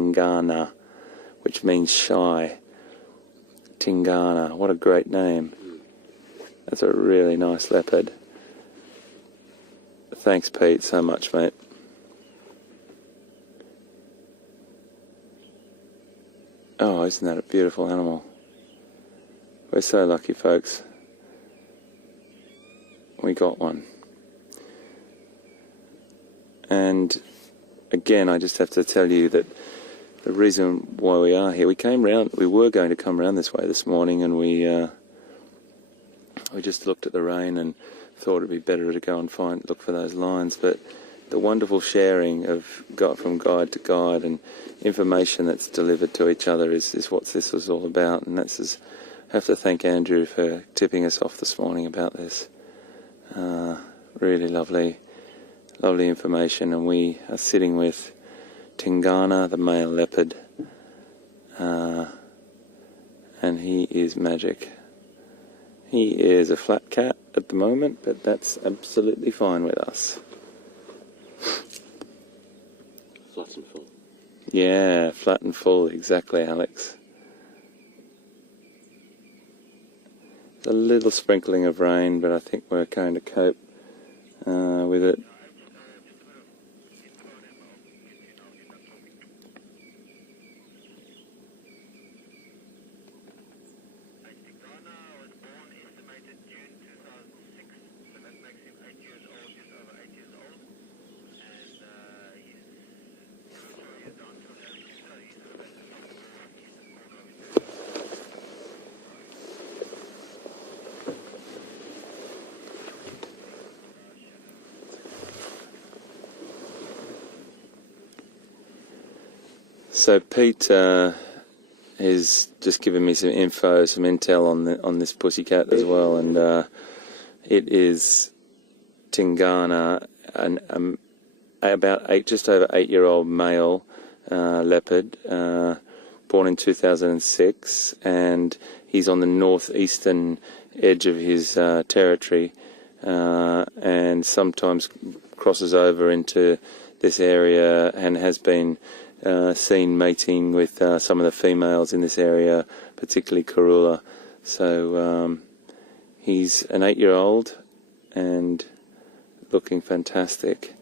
Tingana, which means shy. Tingana, what a great name. That's a really nice leopard. Thanks, Pete, so much, mate. Oh, isn't that a beautiful animal? We're so lucky, folks. We got one. And again, I just have to tell you that the reason why we are here, we were going to come round this way this morning, and we just looked at the rain and thought it'd be better to go and look for those lines. But the wonderful sharing from guide to guide and information that's delivered to each other is what this is all about. And I have to thank Andrew for tipping us off this morning about this. Really lovely information. And we are sitting with Tingana, the male leopard, and he is magic. He is a flat cat at the moment, but that's absolutely fine with us. Flat and full. Yeah, flat and full, exactly, Alex. There's a little sprinkling of rain, but I think we're going to cope with it. So Pete has just given me some intel on this pussycat as well, and it is Tingana, just over 8-year-old male leopard, born in 2006, and he's on the northeastern edge of his territory, and sometimes crosses over into this area and has been seen mating with some of the females in this area, particularly Karula. So he's an 8-year-old and looking fantastic,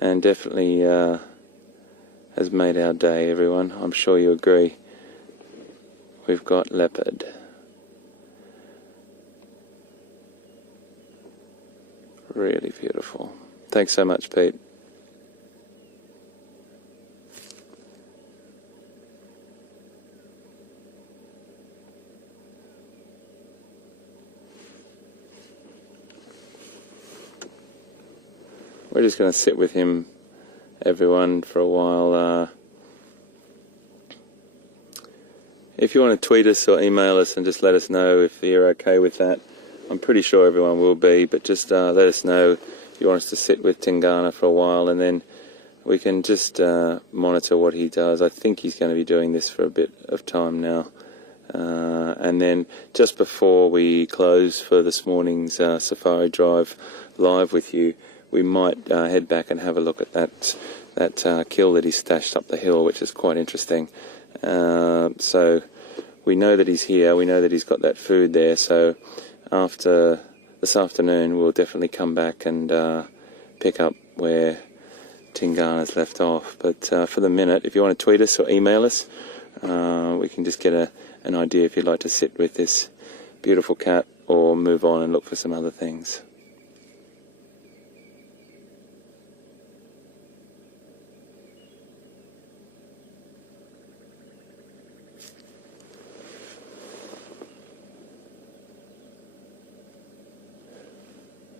and definitely has made our day, everyone. I'm sure you agree. We've got Leopard. Really beautiful. Thanks so much, Pete. We're just going to sit with him, everyone, for a while. If you want to tweet us or email us and just let us know if you're okay with that, I'm pretty sure everyone will be, but just let us know if you want us to sit with Tingana for a while, and then we can just monitor what he does. I think he's going to be doing this for a bit of time now. And then just before we close for this morning's Safari Drive live with you, we might head back and have a look at that kill that he stashed up the hill, which is quite interesting. So we know that he's here, we know that he's got that food there, so after this afternoon we'll definitely come back and pick up where Tingana's left off. But for the minute, if you want to tweet us or email us, we can just get an idea if you'd like to sit with this beautiful cat or move on and look for some other things.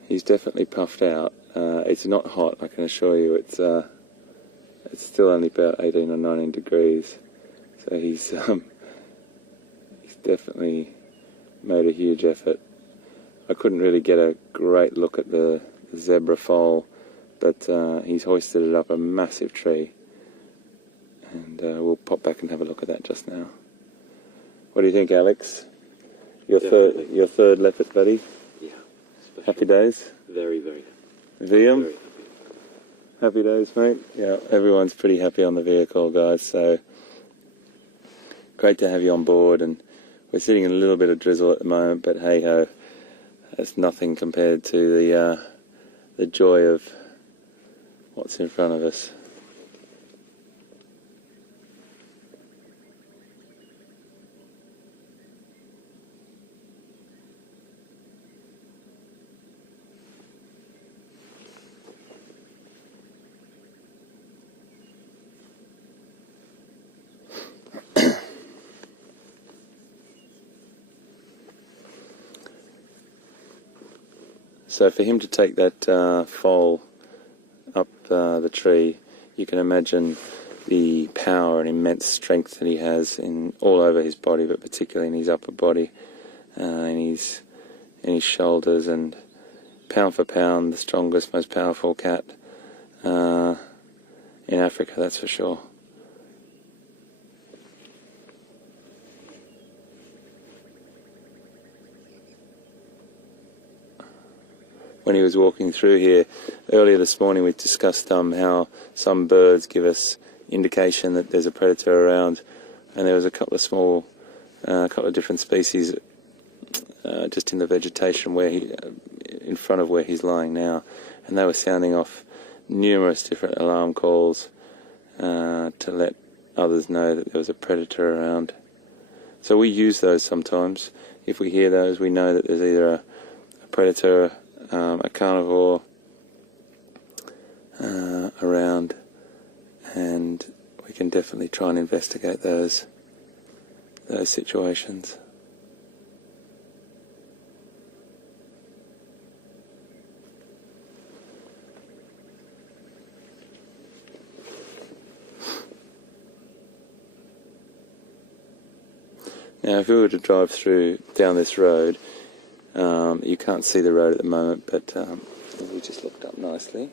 He's definitely puffed out. It's not hot, I can assure you. It's still only about 18 or 19 degrees. So he's definitely made a huge effort. I couldn't really get a great look at the zebra foal, but he's hoisted it up a massive tree. And we'll pop back and have a look at that just now. What do you think, Alex? Your third leopard, buddy? Yeah. Happy days? Very, very happy. William? Very happy. Happy days, mate. Yeah, everyone's pretty happy on the vehicle, guys, so great to have you on board. And we're sitting in a little bit of drizzle at the moment, but hey-ho, that's nothing compared to the joy of what's in front of us. So for him to take that foal up the tree, you can imagine the power and immense strength that he has in all over his body, but particularly in his upper body, in his shoulders, and pound for pound, the strongest, most powerful cat in Africa, that's for sure. When he was walking through here earlier this morning, we discussed how some birds give us indication that there's a predator around, and there was a couple of different species just in the vegetation where in front of where he's lying now, and they were sounding off numerous different alarm calls to let others know that there was a predator around. So we use those sometimes. If we hear those, we know that there's either a predator, a carnivore around, and we can definitely try and investigate those situations. Now, if we were to drive down this road, you can't see the road at the moment, but we just looked up nicely.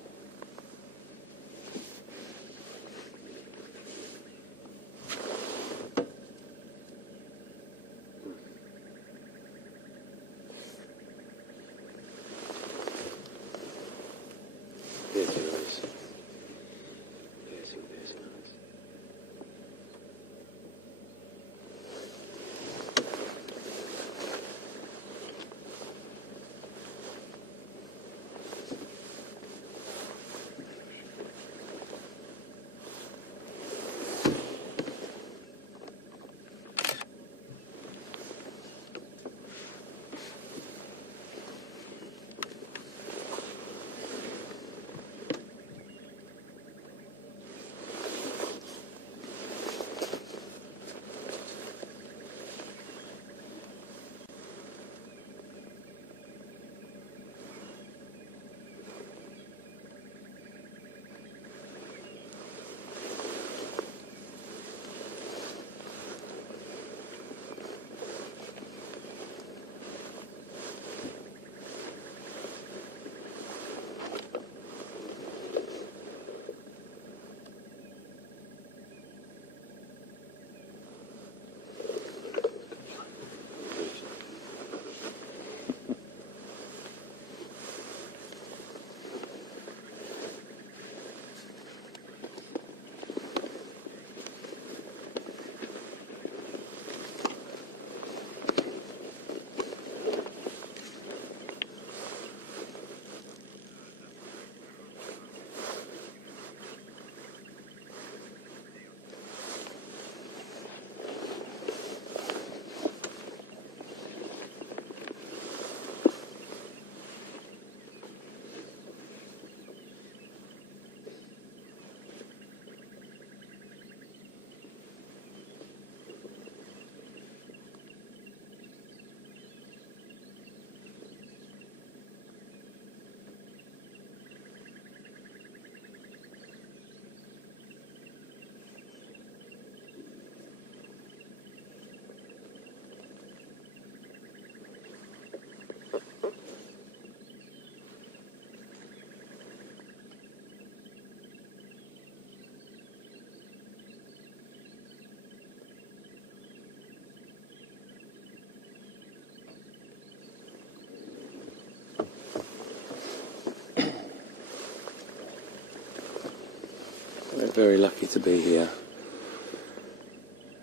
very lucky to be here.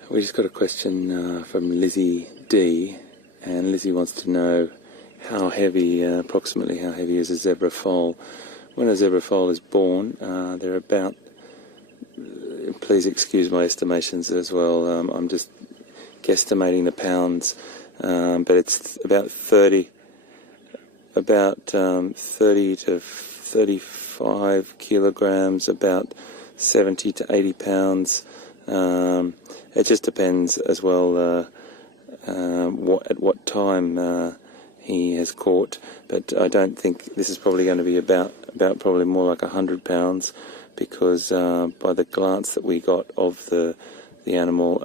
We just got a question from Lizzie D, and Lizzie wants to know how heavy, approximately how heavy is a zebra foal. When a zebra foal is born, they're about, please excuse my estimations as well, I'm just guesstimating the pounds, but it's about 30 to 35 kilograms, about 70 to 80 pounds. It just depends as well at what time he has caught, but I don't think this is probably going to be about probably more like 100 pounds, because by the glance that we got of the animal,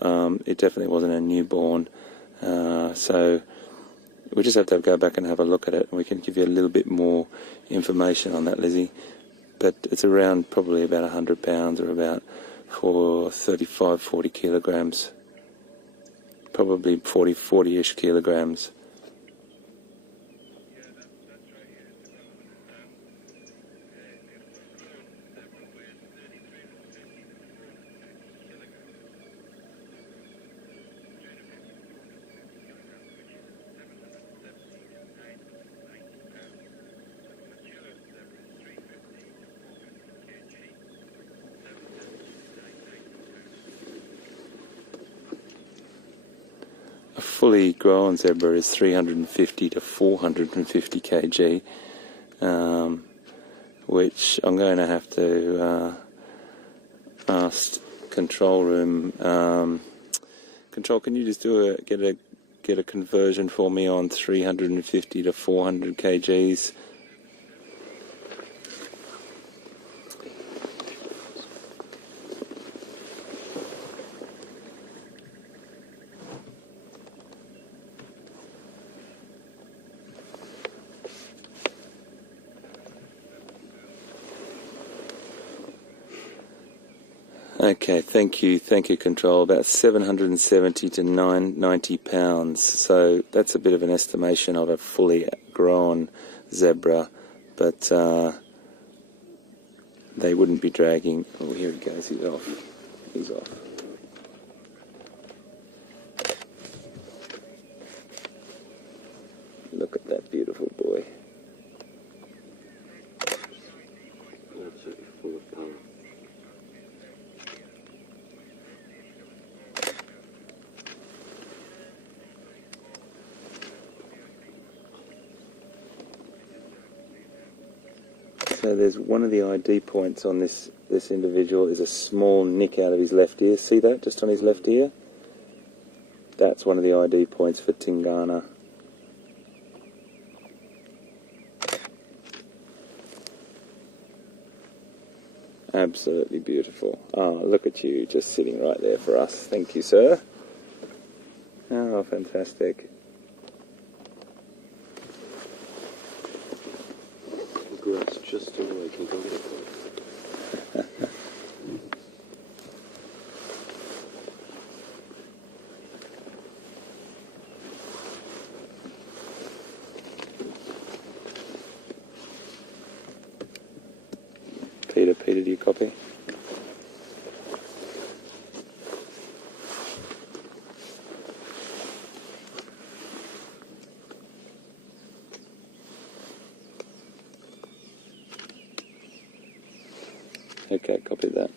it definitely wasn't a newborn. So we just have to go back and have a look at it, and we can give you a little bit more information on that, Lizzie. But it's around probably about 100 pounds, or about 40 kilograms, probably 40-ish kilograms. A fully grown zebra is 350 to 450 kg, which I'm going to have to ask control room. Control, can you just get a conversion for me on 350 to 400 kgs? Okay, thank you, Control. About 770 to 990 pounds. So that's a bit of an estimation of a fully grown zebra, but they wouldn't be dragging. Oh, here he goes. He's off. He's off. Look at that beautiful boy. Absolutely full of power. So there's one of the ID points on this individual is a small nick out of his left ear. See that, just on his left ear? That's one of the ID points for Tingana. Absolutely beautiful. Oh, look at you, just sitting right there for us. Thank you, sir. Oh, fantastic. Grass just in the way can go get it. Peter, do you copy? Okay, copy that.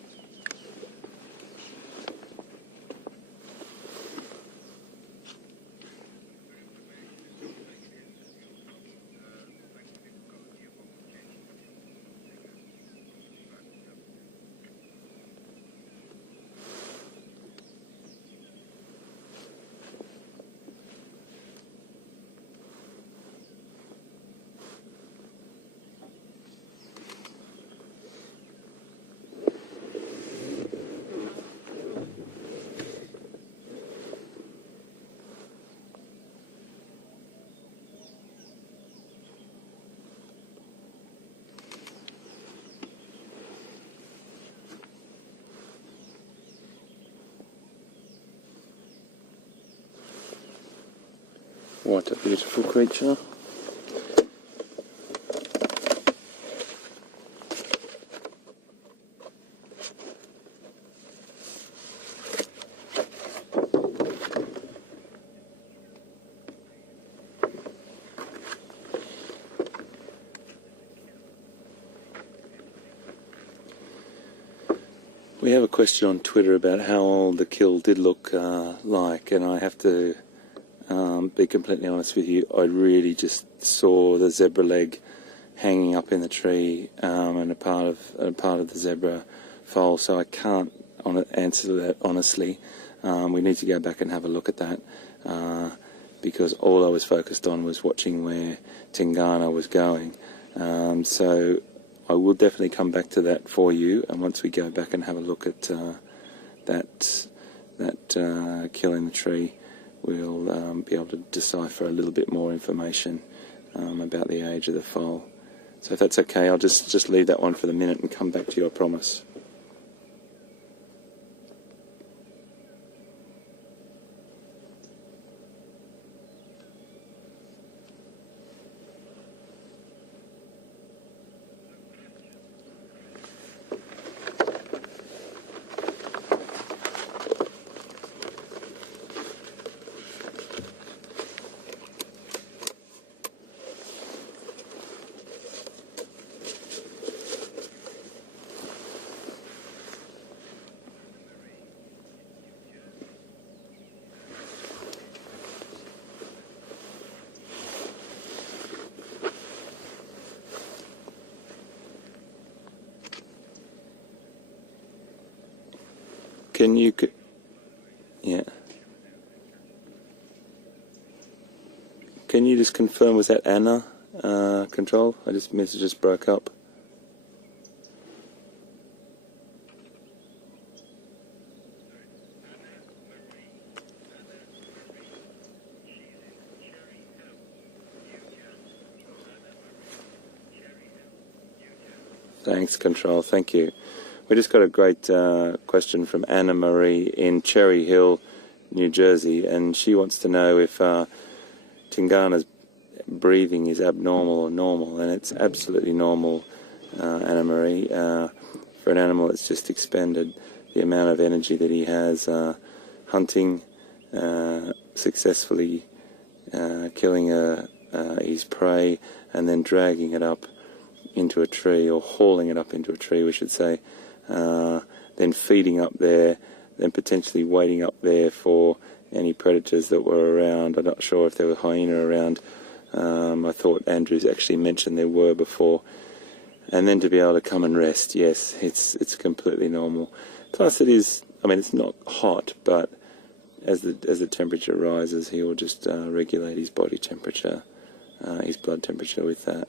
What a beautiful creature. We have a question on Twitter about how old the kill did look like, and I have to be completely honest with you. I really just saw the zebra leg hanging up in the tree and a part of the zebra foal, so I can't answer that honestly. We need to go back and have a look at that because all I was focused on was watching where Tingana was going. So I will definitely come back to that for you, and once we go back and have a look at that kill in the tree, we'll be able to decipher a little bit more information about the age of the foal. So if that's okay, I'll just leave that one for the minute and come back to you, I promise. Can you, yeah. Can you just confirm, was that Anna control? Message just broke up. Thanks, Control. Thank you. We just got a great question from Anna Marie in Cherry Hill, New Jersey, and she wants to know if Tingana's breathing is abnormal or normal, and it's absolutely normal, Anna Marie. For an animal that's just expended the amount of energy that he has hunting, successfully killing his prey, and then dragging it up into a tree, or hauling it up into a tree, we should say, then feeding up there, then potentially waiting up there for any predators that were around. I'm not sure if there were hyena around. I thought Andrews actually mentioned there were before. And then to be able to come and rest, yes, it's completely normal. Plus it is, I mean, it's not hot, but as the temperature rises, he will just regulate his body temperature, his blood temperature with that.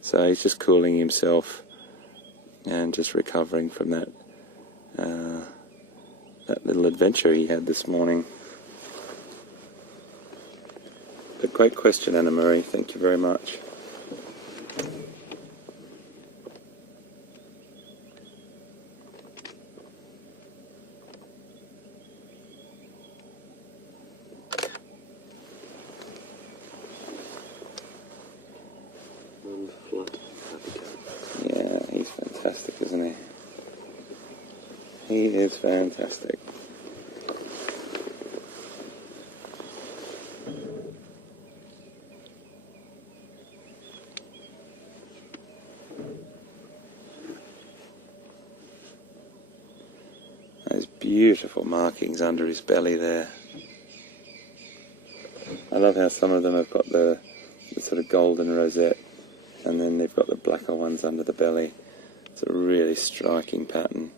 So he's just cooling himself and just recovering from that little adventure he had this morning. But great question, Anna Marie. Thank you very much. Yeah, he's fantastic, isn't he? He is fantastic. Those beautiful markings under his belly there. I love how some of them have got the sort of golden rosette, and then they've got the blacker ones under the belly. It's a really striking pattern.